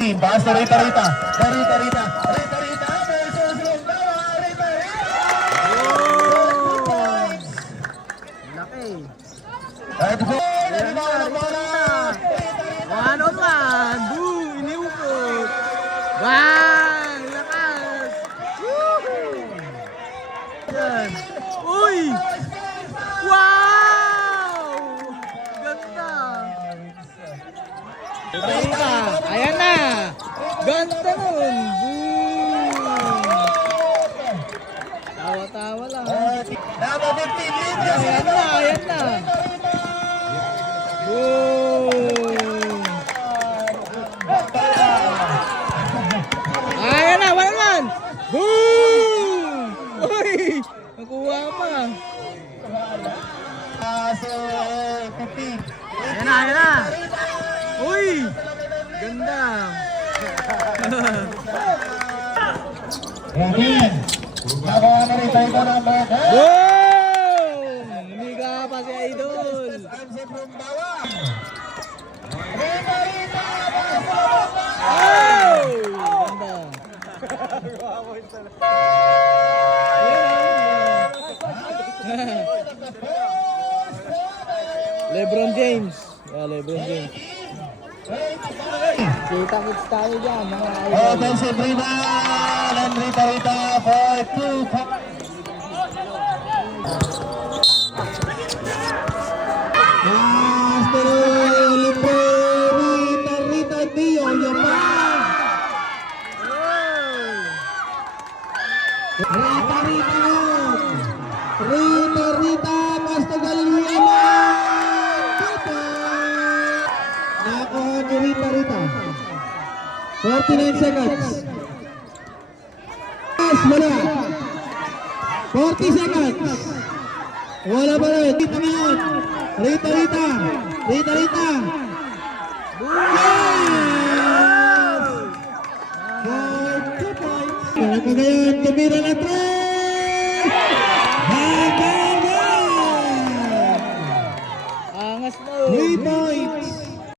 Basta Rita Rita versus Lumbawa. Rita Laki. At goal! Nalimaw ng bola! One on one. Boom! Iniukot. Bang! Lakas! Woohoo! Yan. Uy! Wow! Ganda! Rita! Ayan na! Ganda nun! Boom! Tawa-tawa lang. Number 15 lead. Ayan na! Ayan na! Boom! Ayan na! Wala man! Boom! Uy! Nakuha pa! So, 15. Ayan na! Ayan na! Uy! Ganda! Ayan. Nagawa na rin tayo number 10. Boom! Humiga pa si Idol! Ansep Lumbawa. Rita Rita versus Lumbawa. Oh! Ganda! LeBron James. Yeah, LeBron James. Kita-kits tayo dyan, mga idol. Offensive rebound and Rita Rita for 2 points. Master Libre Rita Rita Dio Yaman. Rita Rita yun. Rita Rita Master Galileo Yaman. Nakuha ni Rita Rita. 49 seconds. Wala. 40 seconds. Wala pa rin. Rita ngayon. Rita Rita. Rita Rita. Yes! For 2 points. Kaya ngayon, tumira na 3.